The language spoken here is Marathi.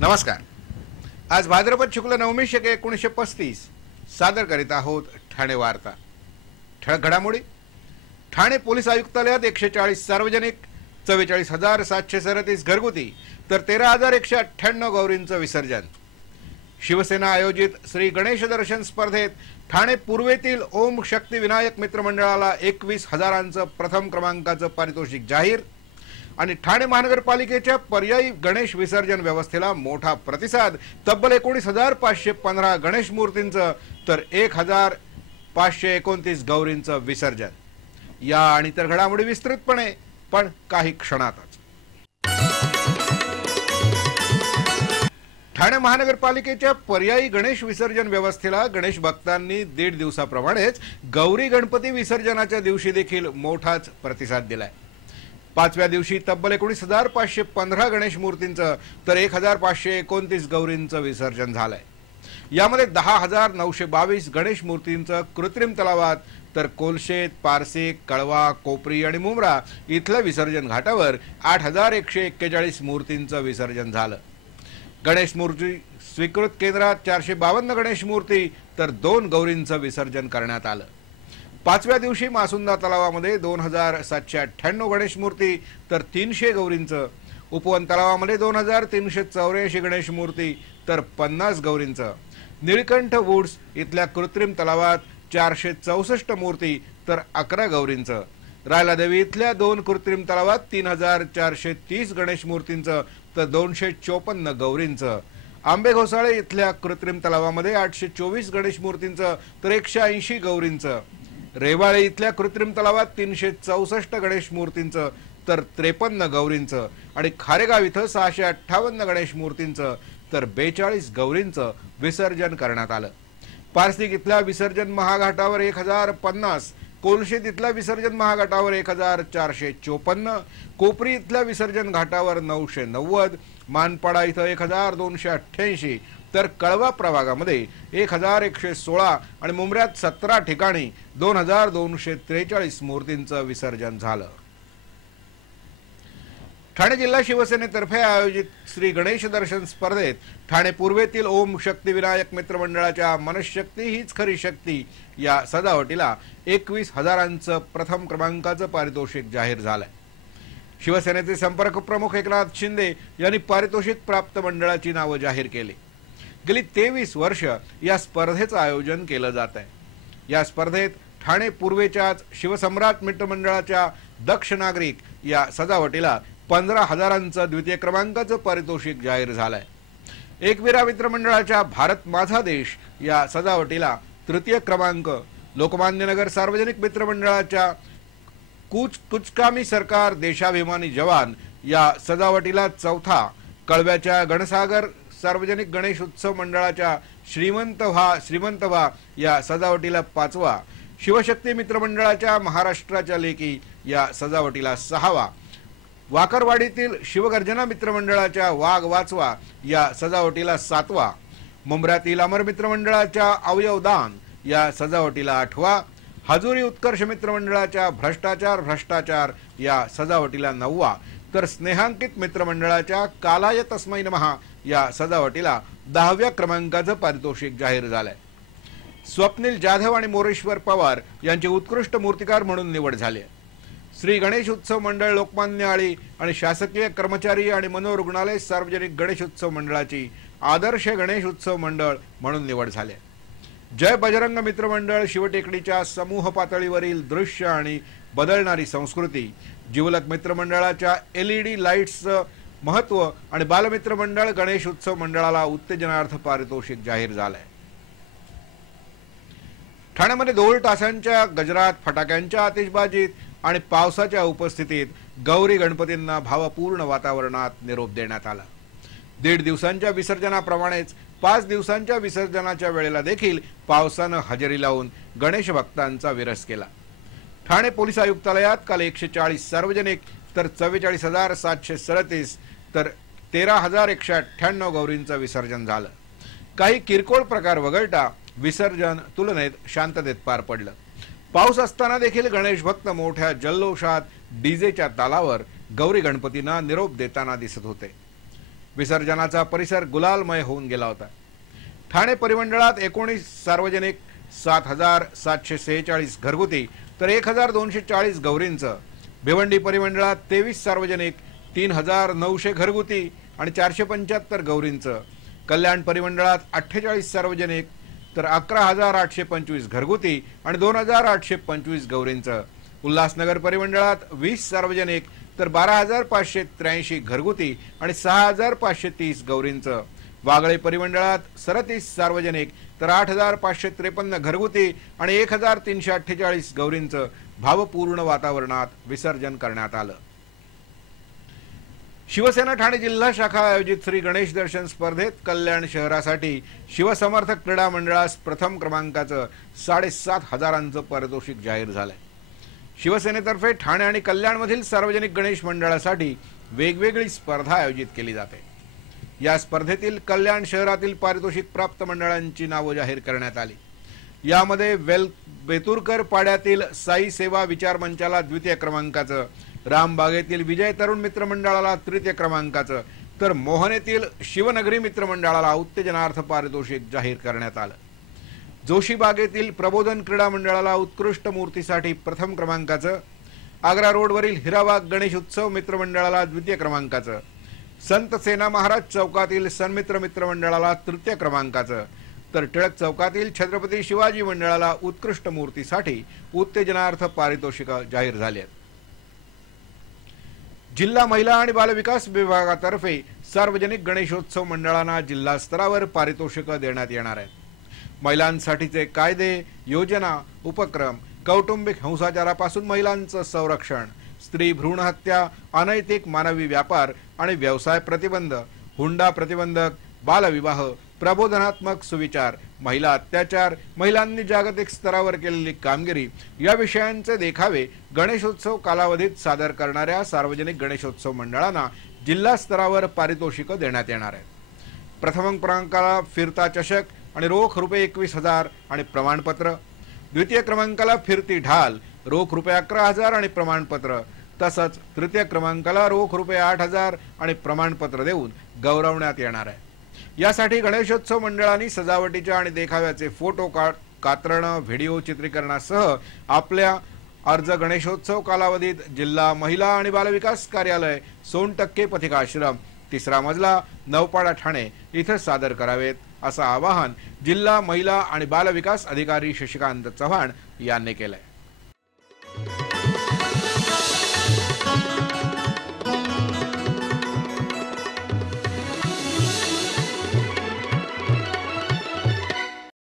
नमस्कार। आज भाद्रपद शुक्ल नवमी शक 1935 सादर करीत आहोत ठाणे वार्ता। ठळक घडामोडी। ठाणे पोलीस आयुक्तालयात 140 सार्वजनिक, 44,737 घरगुती तर 13,198 गौरींचं विसर्जन। शिवसेना आयोजित श्री गणेश दर्शन स्पर्धेत ठाणे पूर्वेतील ओम शक्ती विनायक मित्र मंडळाला 21,000चं प्रथम क्रमांकाचं पारितोषिक जाहीर। आणि ठाणे महानगरपालिकेच्या पर्यायी गणेश विसर्जन व्यवस्थेला मोठा प्रतिसाद। तब्बल 19,515 गणेश मूर्तींचं तर 1,529 गौरींचं विसर्जन। या आणि इतर घडामोडी विस्तृतपणे पण काही क्षणातच। ठाणे महानगरपालिकेच्या पर्यायी गणेश विसर्जन व्यवस्थेला गणेश भक्तांनी 1.5 दिवसाप्रमाणेच गौरी गणपती विसर्जनाच्या दिवशी देखील मोठाच प्रतिसाद दिलाय। 5व्या दिवशी तब्बल 19,515 गणेश मूर्तींचं तर 1,529 गौरींचं विसर्जन झालंय। यामध्ये 10,922 गणेश मूर्तींचं कृत्रिम तलावात तर कोलशेत, पारसिक, कळवा, कोपरी आणि मुंब्रा इथल्या विसर्जन घाटावर 8,141 मूर्तींचं विसर्जन झालं। गणेश मूर्ती स्वीकृत केंद्रात 452 गणेश मूर्ती तर 2 गौरींचं विसर्जन करण्यात आलं। 5व्या दिवशी मासुंदा तलावामध्ये 2,798 गणेश मूर्ती तर 300 गौरींचं, उपवन तलावामध्ये 2,384 गणेश मूर्ती तर 50 गौरींचं, निळकंठ वुड्स इथल्या कृत्रिम तलावात 464 मूर्ती तर 11 गौरींचं, रायलादेवी इथल्या 2 कृत्रिम तलावात 3,430 गणेश मूर्तींचं तर 254 गौरींचं, आंबे घोसाळे इथल्या कृत्रिम तलावामध्ये 824 गणेश मूर्तींचं तर 180 गौरींचं, रेवाळे इथल्या कृत्रिम तलावात 364 गणेश मूर्तींचं तर 53 गौरींचं आणि खारेगाव इथं 658 गणेश मूर्तींचं तर 42 गौरींचं विसर्जन करण्यात आलं। पारसिक इथल्या विसर्जन महाघाटावर 1,050, कोलशेत इथल्या विसर्जन महाघाटावर 1,454, कोपरी इथल्या विसर्जन घाटावर 990, मानपाडा इथं 1,288 तर कळवा प्रभागामध्ये 1,116 आणि मुंब्र्यात 17 ठिकाणी 2,243 मूर्तींचं विसर्जन झालं। ठाणे जिल्हा शिवसेनेतर्फे आयोजित श्री गणेश दर्शन स्पर्धेत ठाणे पूर्वेतील ओम शक्ती विनायक मित्र मंडळाच्या मनशक्ती हीच खरी शक्ती या सजावटीला 21,000चं प्रथम क्रमांकाचं पारितोषिक जाहीर झालंय। शिवसेनेचे संपर्क प्रमुख एकनाथ शिंदे यांनी पारितोषिक प्राप्त मंडळाची नावं जाहीर केली। गेली 23 वर्ष या स्पर्धेचं आयोजन केलं जात आहे। या स्पर्धेत ठाणे पूर्वेच्याच शिवसम्राट मित्र मंडळाच्या दक्ष नागरिक या सजावटीला 15,000चं द्वितीय क्रमांकाचं पारितोषिक जाहीर झालंय। एकविरा मित्र मंडळाच्या भारत माझा देश या सजावटीला तृतीय क्रमांक, लोकमान्य नगर सार्वजनिक मित्र मंडळाच्या कुचकामी सरकार देशाभिमानी जवान या सजावटीला चौथा, कळव्याच्या गणसागर सार्वजनिक गणेश उत्सव मंडळाच्या श्रीमंत व्हा या सजावटीला 5वा, शिवशक्ती मित्र मंडळाच्या महाराष्ट्राच्या लेकी या सजावटीला 6वा, वाकरवाडीतील शिवगर्जना मित्र मंडळाच्या वाघ वाचवा या सजावटीला 7वा, मुंब्र्यातील अमर मित्र मंडळाच्या अवयवदान या सजावटीला 8वा, हजुरी उत्कर्ष मित्र मंडळाच्या भ्रष्टाचार या सजावटीला 9वा तर स्नेहांकित मित्र मंडळाच्या कालाय तस्मै नमः या सजावटीला 10व्या क्रमांकाचं पारितोषिक जाहीर झालंय। स्वप्नील जाधव आणि मोरेश्वर पवार यांची उत्कृष्ट मूर्तिकार म्हणून निवड झाली आहे। श्री गणेश उत्सव मंडळ लोकमान्य आळी आणि शासकीय कर्मचारी आणि मनोरुग्णालय सार्वजनिक गणेश उत्सव मंडळाची आदर्श गणेश उत्सव मंडळ म्हणून निवड झाली आहे। जय बजरंग मित्र मंडळ शिवटेकडीच्या समूह पातळीवरील दृश्य आणि बदलणारी संस्कृती, जिवलक मित्र मंडळाच्या LED लाईट्सचं महत्व आणि बालमित्र मंडळ गणेश उत्सव मंडळाला उत्तेजनार्थ पारितोषिक जाहीर झालंय। ठाण्यामध्ये ढोल ताशांच्या गजरात, फटाक्यांच्या आतिषबाजीत आणि पावसाच्या उपस्थितीत गौरी गणपतींना भावपूर्ण वातावरणात निरोप देण्यात आला। 1.5 दिवसांच्या विसर्जनाप्रमाणेच 5 दिवसांच्या विसर्जनाच्या वेळेला देखील पावसानं हजेरी लावून गणेश भक्तांचा विरस केला। ठाणे पोलीस आयुक्तालयात काल 140 सार्वजनिक तर 44,737 तर 13,198 गौरींचं विसर्जन झालं। काही किरकोळ प्रकार वगळता विसर्जन तुलनेत शांततेत पार पडलं। पाऊस असताना देखील गणेश भक्त मोठ्या जल्लोषात डीजेच्या तालावर गौरी गणपतींना निरोप देताना दिसत होते। विसर्जनाचा परिसर गुलालमय होऊन गेला होता। ठाणे परिमंडळात 19 सार्वजनिक, 7,746 घरगुती तर 1,240 गौरींचं, भिवंडी परिमंडळात 23 सार्वजनिक, 3,900 घरगुती आणि 475 गौरींचं, कल्याण परिमंडळात 48 सार्वजनिक तर 11,825 घरगुती आणि 2,825 गौरींचं, उल्हासनगर परिमंडळात 20 सार्वजनिक तर 12,583 घरगुती आणि 6,530 गौरींचं, वागळे परिमंडळात 37 सार्वजनिक तर 8,553 घरगुती आणि 1,348 गौरींचं भावपूर्ण वातावरणात विसर्जन करण्यात आलं। शिवसेना ठाणे जिल्हा शाखा आयोजित श्री गणेश दर्शन स्पर्धेत कल्याण शहरासाठी शिवसमर्थक क्रीडा मंडळास प्रथम क्रमांकाचं 7,500 पारितोषिक जाहीर झालंय। शिवसेनेतर्फे ठाणे आणि कल्याणमधील सार्वजनिक गणेश मंडळासाठी वेगवेगळी स्पर्धा आयोजित केली जाते। या स्पर्धेतील कल्याण शहरातील पारितोषिक प्राप्त मंडळांची नावे जाहीर करण्यात आली। यामध्ये बेतुरकर पाड्यातील साई सेवा विचार मंचाला द्वितीय क्रमांकाचं, रामबागेतील विजय तरुण मित्र मंडळाला तृतीय क्रमांकाचं तर मोहन येथील शिवनगरी मित्र मंडळाला उत्तेजनार्थ पारितोषिक जाहीर करण्यात आलं। जोशीबागेतील प्रबोधन क्रीडा मंडळाला उत्कृष्ट मूर्तीसाठी प्रथम क्रमांकाचं, आग्रा रोडवरील हिराबाग गणेश उत्सव मित्र मंडळाला द्वितीय क्रमांकाचं, संत सेना महाराज चौकातील सन्मित्र मित्र मंडळाला तृतीय क्रमांकाचं तर टिळक चौकातील छत्रपती शिवाजी मंडळाला उत्कृष्ट मूर्तीसाठी उत्तेजनार्थ पारितोषिक जाहीर झाली आहेत। जिल्हा महिला आणि बालविकास विभागातर्फे सार्वजनिक गणेशोत्सव मंडळांना जिल्हा स्तरावर पारितोषिक देण्यात येणार आहेत। महिलांसाठीचे कायदे, योजना, उपक्रम, कौटुंबिक हिंसाचारापासून महिलांचं संरक्षण, स्त्री भ्रूण हत्या, अनैतिक मानवी व्यापार आणि व्यवसाय प्रतिबंध, हुंडा प्रतिबंधक, बालविवाह, प्रबोधनात्मक सुविचार, महिला अत्याचार, महिलांनी जागतिक स्तरावर केलेली कामगिरी या विषयांचे देखावे गणेशोत्सव कालावधीत सादर करणाऱ्या सार्वजनिक गणेशोत्सव मंडळांना जिल्हा स्तरावर पारितोषिक देण्यात येणार आहे। प्रथम क्रमांकाला फिरता चषक आणि रोख रुपये 21,000 आणि प्रमाणपत्र, द्वितीय क्रमांकाला फिरती ढाल, रोख रुपये 11,000 आणि प्रमाणपत्र, तसंच तृतीय क्रमांकाला रोख रुपये 8,000 आणि प्रमाणपत्र देऊन गौरवण्यात येणार आहे। यासाठी गणेशोत्सव मंडळांनी सजावटीच्या आणि देखाव्याचे फोटो, कात्रणं, व्हिडिओ चित्रीकरणासह आपल्या अर्ज गणेशोत्सव कालावधीत जिल्हा महिला आणि बालविकास कार्यालय, सोनटक्के पथिकाश्रम, 3रा मजला, नौपाडा, ठाणे इथं सादर करावेत असं आवाहन जिल्हा महिला आणि बालविकास अधिकारी शशिकांत चव्हाण यांनी केलंय।